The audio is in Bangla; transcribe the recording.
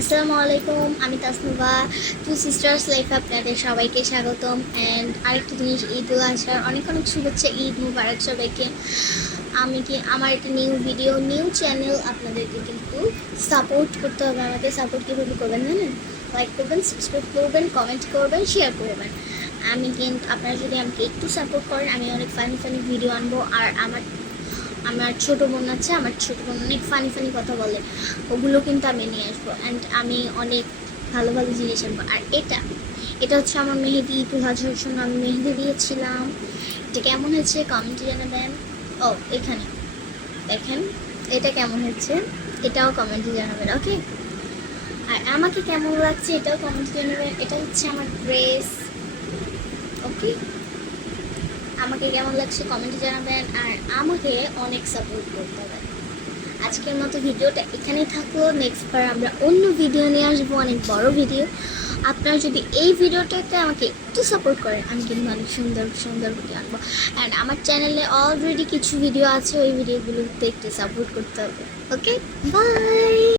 আসসালামু আলাইকুম, আমি তাসনুভা। টু সিস্টার্স লাইফে আপনাদের সবাইকে স্বাগতম। অ্যান্ড আরেকটা জিনিস, ঈদ উল আজহার অনেক অনেক শুভেচ্ছা, ঈদ মুবারক সবাইকে। আমার একটা নিউ ভিডিও, নিউ চ্যানেল, আপনাদেরকে কিন্তু সাপোর্ট করতে হবে। আমাকে সাপোর্ট কীভাবে করবেন জানেন? লাইক করবেন, সাবস্ক্রাইব করবেন, কমেন্ট করবেন, শেয়ার করবেন। আপনারা যদি আমাকে একটু সাপোর্ট করেন, আমি অনেক ফানি ফানি ভিডিও আনবো। আর আমার ছোটো বোন আছে, আমার ছোটো বোন অনেক ফানি ফানি কথা বলে, ওগুলো কিন্তু আমি নিয়ে আসবো। অ্যান্ড আমি অনেক ভালো ভালো জিনিস আনবো। আর এটা হচ্ছে আমার মেহেদি, ঈদ উল আজহার সঙ্গে আমি মেহেদি দিয়েছিলাম। এটা কেমন হয়েছে কমেন্টে জানাবেন। ও এখানে দেখেন, এটা কেমন হচ্ছে এটাও কমেন্টে জানাবেন, ওকে? আর আমাকে কেমন লাগছে এটাও কমেন্টে জানাবেন। এটা হচ্ছে আমার ড্রেস, ওকে? আমাকে কেমন লাগছে কমেন্টে জানাবেন। আর আমাকে অনেক সাপোর্ট করতে হবে। আজকের মতো ভিডিওটা এখানেই থাকলো। নেক্সট বার আমরা অন্য ভিডিও নিয়ে আসবো, অনেক বড় ভিডিও। আপনারা যদি এই ভিডিওটাতে আমাকে একটু সাপোর্ট করেন, আমি কিন্তু অনেক সুন্দর সুন্দর ভিডিও আনবো। অ্যান্ড আমার চ্যানেলে অলরেডি কিছু ভিডিও আছে, ওই ভিডিওগুলো দেখতে সাপোর্ট করতে হবে, ওকে? বাই।